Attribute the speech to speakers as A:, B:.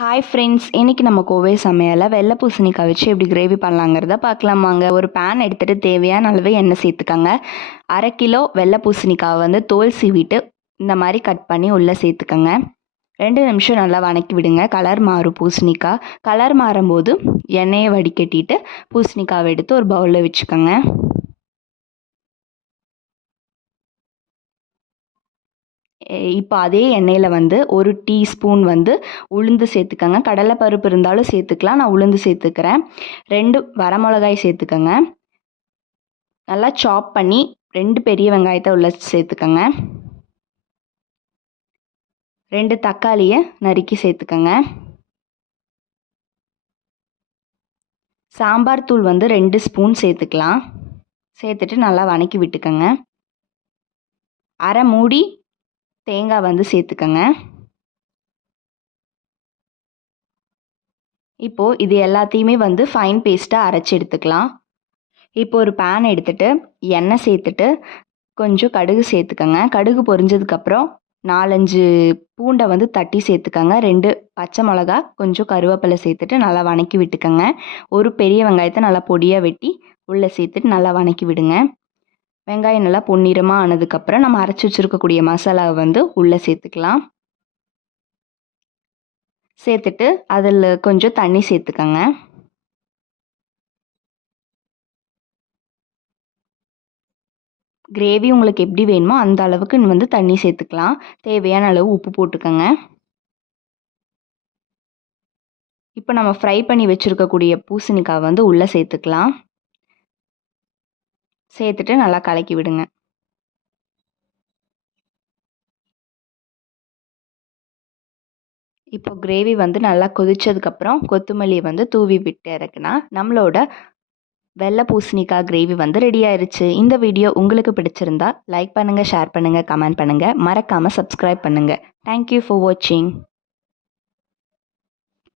A: Hi friends இன்றைக்கி நம்ம கோவை சமையலில் வெள்ளை பூசணிக்காய் வச்சு எப்படி கிரேவி பண்ணலாங்கிறத பார்க்கலாமாங்க ஒரு பேன் எடுத்துகிட்டு தேவையான அளவு எண்ணெய் சேர்த்துக்கோங்க. அரை கிலோ வெள்ளை பூசணிக்காவை வந்து தோல் சீவிட்டு இந்த மாதிரி கட் பண்ணி உள்ளே சேர்த்துக்கோங்க. ரெண்டு நிமிஷம் நல்லா வணக்கி விடுங்க. கலர் மாறும் பூசணிக்காய் கலர் மாறும்போது எண்ணெயை வடிகட்டிட்டு பூசணிக்காவை எடுத்து ஒரு பவுலில் வச்சுக்கோங்க. இப்போ அதே எண்ணெயில் வந்து ஒரு டீஸ்பூன் வந்து உளுந்து சேர்த்துக்கோங்க. கடலைப்பருப்பு இருந்தாலும் சேர்த்துக்கலாம். நான் உளுந்து சேர்த்துக்கிறேன். ரெண்டு வரமிளகாய் சேர்த்துக்கோங்க. நல்லா சாப் பண்ணி ரெண்டு பெரிய வெங்காயத்தை உள்ள சேர்த்துக்கோங்க. ரெண்டு தக்காளியை நறுக்கி சேர்த்துக்கோங்க. சாம்பார் தூள் வந்து ரெண்டு ஸ்பூன் சேர்த்துக்கலாம். சேர்த்துட்டு நல்லா வணக்கி விட்டுக்கோங்க. அரை மூடி தேங்காய் வந்து சேர்த்துக்கங்க. இப்போது இது எல்லாத்தையுமே வந்து ஃபைன் பேஸ்ட்டாக அரைச்சி எடுத்துக்கலாம். இப்போ ஒரு பேன் எடுத்துகிட்டு எண்ணெய் சேர்த்துட்டு கொஞ்சம் கடுகு சேர்த்துக்கங்க. கடுகு பொரிஞ்சதுக்கப்புறம் நாலஞ்சு பூண்டை வந்து தட்டி சேர்த்துக்கங்க. ரெண்டு பச்சை மிளகா கொஞ்சம் கருவேப்பிலை சேர்த்துட்டு நல்லா வணக்கி விட்டுக்கோங்க. ஒரு பெரிய வெங்காயத்தை நல்லா பொடியாக வெட்டி உள்ளே சேர்த்துட்டு நல்லா வணக்கி விடுங்க. வெங்காயம் நல்லா பொன்னிறமாக ஆனதுக்கப்புறம் நம்ம அரைச்சி வச்சுருக்கக்கூடிய மசாலாவை வந்து உள்ளே சேர்த்துக்கலாம். சேர்த்துட்டு அதில் கொஞ்சம் தண்ணி சேர்த்துக்கங்க. கிரேவி உங்களுக்கு எப்படி வேணுமோ அந்த அளவுக்கு வந்து தண்ணி சேர்த்துக்கலாம். தேவையான அளவு உப்பு போட்டுக்கோங்க. இப்போ நம்ம ஃப்ரை பண்ணி வச்சுருக்கக்கூடிய பூசணிக்காய் வந்து உள்ளே சேர்த்துக்கலாம். சேர்த்துட்டு நல்லா கலக்கி விடுங்க. இப்போ கிரேவி வந்து நல்லா கொதிச்சதுக்கப்புறம் கொத்தமல்லியை வந்து தூவி விட்டு இறக்குனா நம்மளோட வெள்ளை பூசணிக்காய் கிரேவி வந்து ரெடி ஆயிருச்சு. இந்த வீடியோ உங்களுக்கு பிடிச்சிருந்தா லைக் பண்ணுங்கள் ஷேர் பண்ணுங்கள் கமெண்ட் பண்ணுங்கள் மறக்காமல் சப்ஸ்கிரைப் பண்ணுங்கள் தேங்க்யூ ஃபார் வாட்சிங்